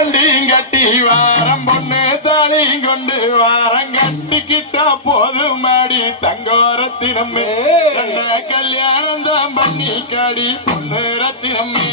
வண்டிங்கட்டி வாரம் பொண்ணு தாலி கொண்டு வாரம் கட்டிக்கிட்டா போதும் மாடி தங்கோரத்தினமே என்ன கல்யாணம் தான் பண்ணி காடி. பொண்ணு ரத்தினமே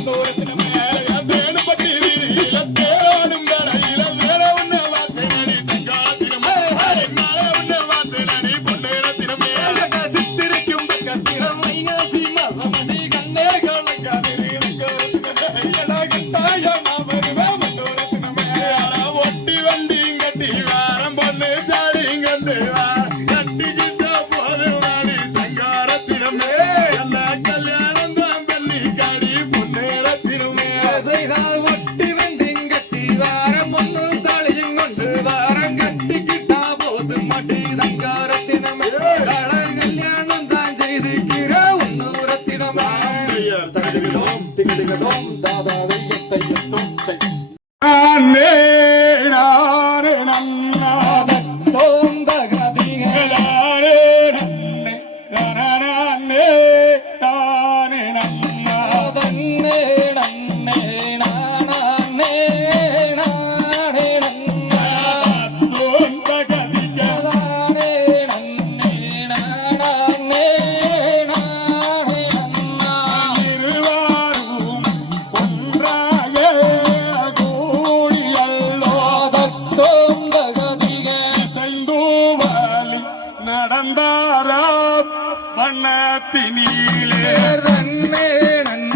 Amor. நடந்தாராம் வண்ணத்தினிலே ரன்னே நன்ன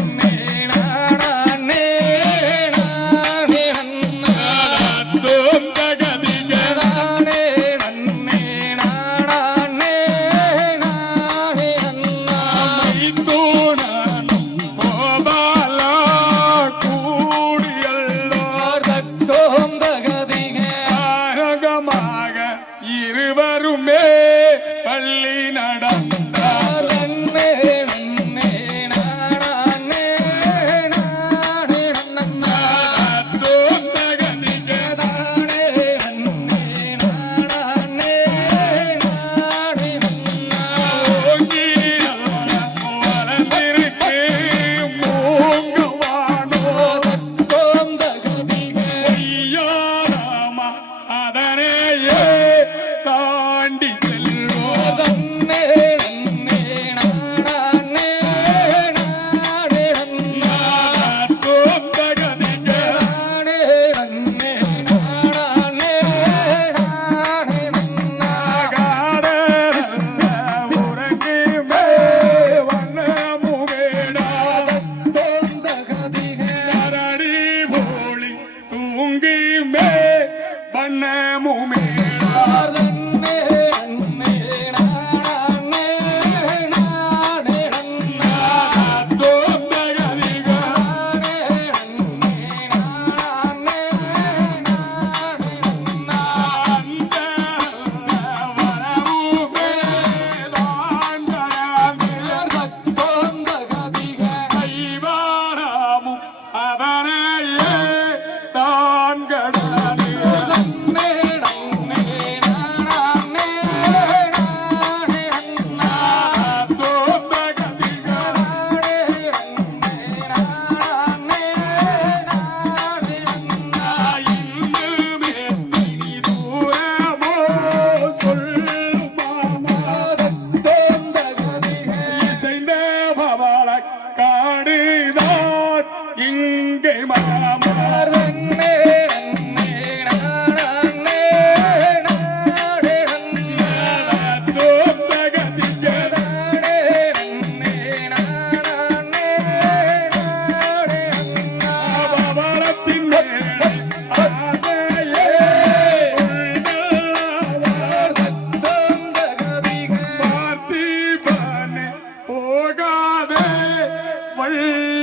Party!